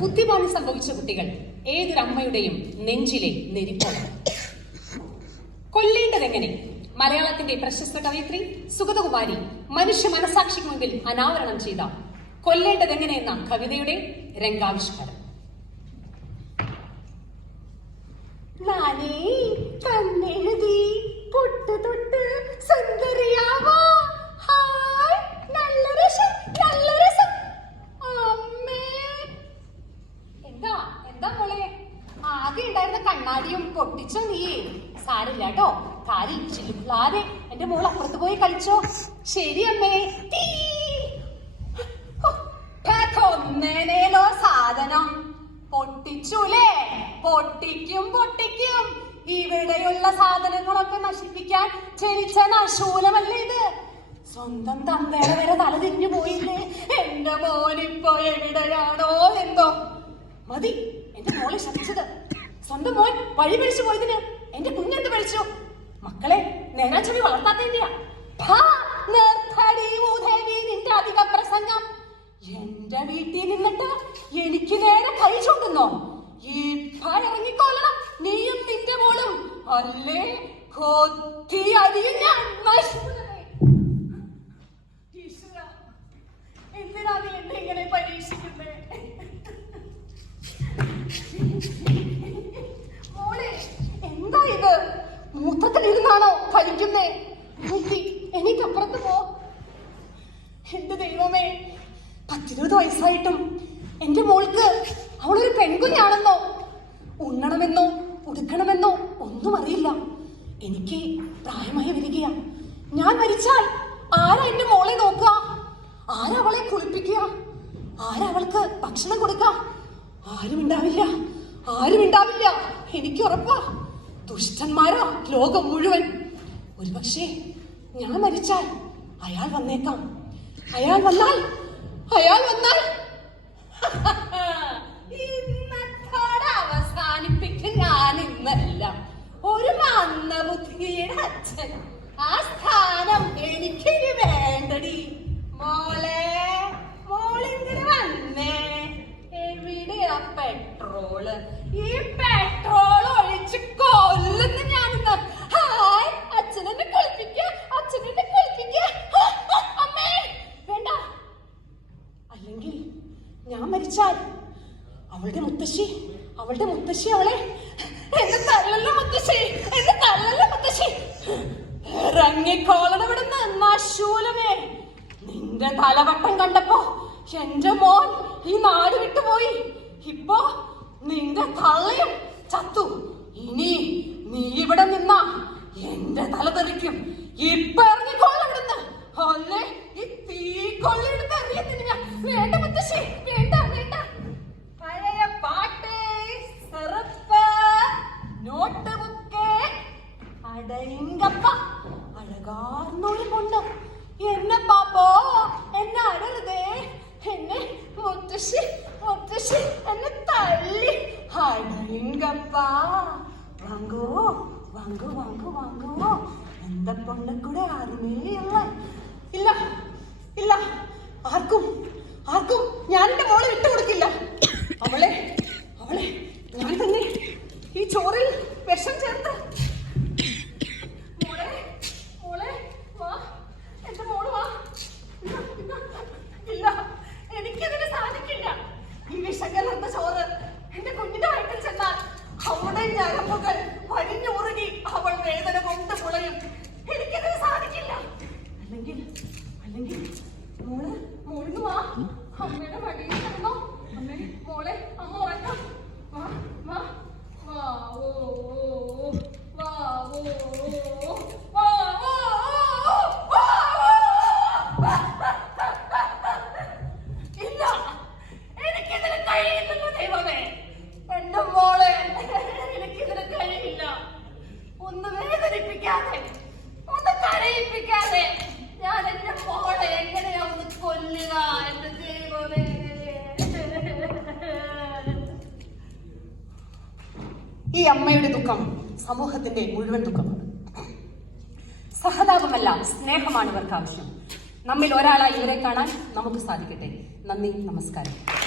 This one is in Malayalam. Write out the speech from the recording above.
ബുദ്ധിമാനി സംഭവിച്ച കുട്ടികൾ ഏതൊരു അമ്മയുടെയും നെഞ്ചിലെ നെരിപ്പാണ് കൊല്ലേണ്ടതെങ്ങനെ? മലയാളത്തിന്റെ പ്രശസ്ത കവയിത്രി സുഗതകുമാരി മനുഷ്യ മനസാക്ഷിക്ക് മുമ്പിൽ അനാവരണം ചെയ്ത കൊല്ലേണ്ടതെങ്ങനെ എന്ന കവിതയുടെ രംഗാവിഷ്കാരം. കണ്ണാടിയും പൊട്ടിച്ചോ നീ? സാരില്ല കേട്ടോ. കാലിൽ ചിലുപ്പിളാതെ എന്റെ മോൾ അപ്പുറത്ത് പോയി കളിച്ചോ. ശരി അമ്മേ. കൊന്നേനേലോ സാധനം. പൊട്ടിച്ചുലേ. പൊട്ടിക്കും പൊട്ടിക്കും. ഇവിടെയുള്ള സാധനങ്ങളൊക്കെ നശിപ്പിക്കാൻ ജനിച്ച നശൂലമല്ലേ ഇത്? സ്വന്തം തന്തയുടെ വരെ തല തിരിഞ്ഞു പോയില്ലേ? എന്റെ മോനിപ്പോ എവിടെയാണോ എന്തോ. മതി എന്റെ മോളെ ശപിച്ചത്. സ്വന്തം മോൻ വഴി പിടിച്ചു പോയതിന് എന്റെ കുഞ്ഞെന്ത് പിടിച്ചു മക്കളെ നേരാ ചെവി വളർത്താത്തതിന്റെയാ നിന്റെ അധിക പ്രസംഗം. എന്റെ വീട്ടിൽ നിന്നിട്ട് എനിക്ക് നേരെ കൈ ചൂണ്ടുന്നോ. ഈ ഇറങ്ങിക്കൊള്ളണം നീയും നിന്റെ മോളും. അല്ലേ? കൊത്തി അരിയും ഞാൻ നശിപ്പിക്കണേ. ഈശ്വരാ, എന്തിനാ നീ എന്നെ ഇങ്ങനെ പരീക്ഷിക്കുന്നേ മോളെ എന്താ ഇത് മൂത്രത്തിലിരുന്നാണോ കഴിക്കുന്നേ നോക്കി എനിക്കപ്പുറത്ത് പോ. എന്റെ ദൈവമേ പത്തിരുപത് വയസ്സായിട്ടും എന്റെ മോൾക്ക് അവളൊരു പെൺകുഞ്ഞാണെന്നോ? ഉണ്ണണമെന്നോ ഉടുക്കണമെന്നോ ഒന്നും അറിയില്ല. എനിക്ക് പ്രായമായി വരികയാ. ഞാൻ മരിച്ചാൽ ആരാ എന്റെ മോളെ നോക്കുക? ആരാ അവളെ കുളിപ്പിക്കുക? ആരാ അവൾക്ക് ഭക്ഷണം കൊടുക്കുക? ആരും ഉണ്ടാവില്ല ആരും ഉണ്ടാവില്ല എനിക്ക് ഉറപ്പാ. ദുഷ്ടന്മാരാ ലോകം മുഴുവൻ. ഒരുപക്ഷെ ഞാൻ മരിച്ചാൽ അയാൾ വന്നേക്കാം. അയാൾ വന്നാൽ അയാൾ വന്നാൽ. ഇന്നത്തോടെ ഒരു മന്ദബുദ്ധിയുടെ ഈ പെട്രോൾ കൊല്ലുന്നു ഞാനിന്ന് ഹായ് അച്ഛനെന്നെ കുളിപ്പിക്ക അച്ഛനെന്നെ കുളിപ്പിക്ക അമ്മേ. വേണ്ട. അല്ലെങ്കിൽ ഞാൻ മരിച്ചാൽ അവളുടെ മുത്തശ്ശി അവളുടെ മുത്തശ്ശി അവളെ എന്നെ തള്ളല്ല മുത്തശ്ശി എന്നെ തള്ളല്ല മുത്തശ്ശി. ഇറങ്ങിക്കോളണം ഇവിടുന്ന് നശൂലമേ നിന്റെ തലവട്ടം കണ്ടപ്പോ എന്റെ മോൻ ഈ നാട് വിട്ടുപോയി. ഇപ്പോ നിന്റെ തള്ളയും ചത്തു. ഇനി നീ ഇവിടെ നിന്ന എന്റെ തല തെറിക്കും വാങ്ങോ വാങ്ങോ വാങ്ങോ എന്റെ பொண்ணு கூட யாருமே ഇല്ല ഇല്ല. ആർക്കും ആർക്കും ഞാൻ എന്റെ മോളെ വിട്ടുകൊടുക്കില്ല അവളെ അവളെ ഞാൻ തന്നെ ഈ ചോറിൽ വിഷം ചേർത്ത്. മോളെ മോളെ വാ. എന്റെ മോൾ വാ. ഇല്ല, സാധിക്കില്ല. ഈ ചോറ് എന്റെ കുഞ്ഞിന്റെ വയറ്റിൽ ചെന്നാൽ അവളുടെ ഞരമ്പുകൾ വരിഞ്ഞുറുകി അവൾ വേദന കൊണ്ട് പുളയും എനിക്കതിന് സാധിക്കില്ല അല്ലെങ്കിൽ അല്ലെങ്കിൽ മോൾ മോളിന്ന് വാ അമ്മയുടെ മടിയിൽ കിടന്നോ അമ്മേ മോളെ അമ്മ ഉറക്കാം വാ വാ വാ ഓ ഓ, വാ ഓ ഓ, വാ ഓ, ഓ, വാ ഇല്ല എനിക്കിതിന് കഴിയുന്നില്ല ദൈവമേ എന്റെ മോളെ എനിക്കിതിന് കഴിയില്ല ഒന്ന് വേദനിപ്പിക്കാതെ ഒന്ന് കരയിപ്പിക്കാതെ ഞാൻ എന്റെ മോളെ എങ്ങനെയാ ഒന്ന് കൊല്ലുക എന്റെ ദൈവമേ ഈ അമ്മയുടെ ദുഃഖം സമൂഹത്തിന്റെ മുഴുവൻ ദുഃഖമാണ്. സഹതാപമല്ല സ്നേഹമാണ് ഇവർക്ക് ആവശ്യം. നമ്മിൽ ഒരാളായി ഇവരെ കാണാൻ നമുക്ക് സാധിക്കട്ടെ. നന്ദി നമസ്കാരം.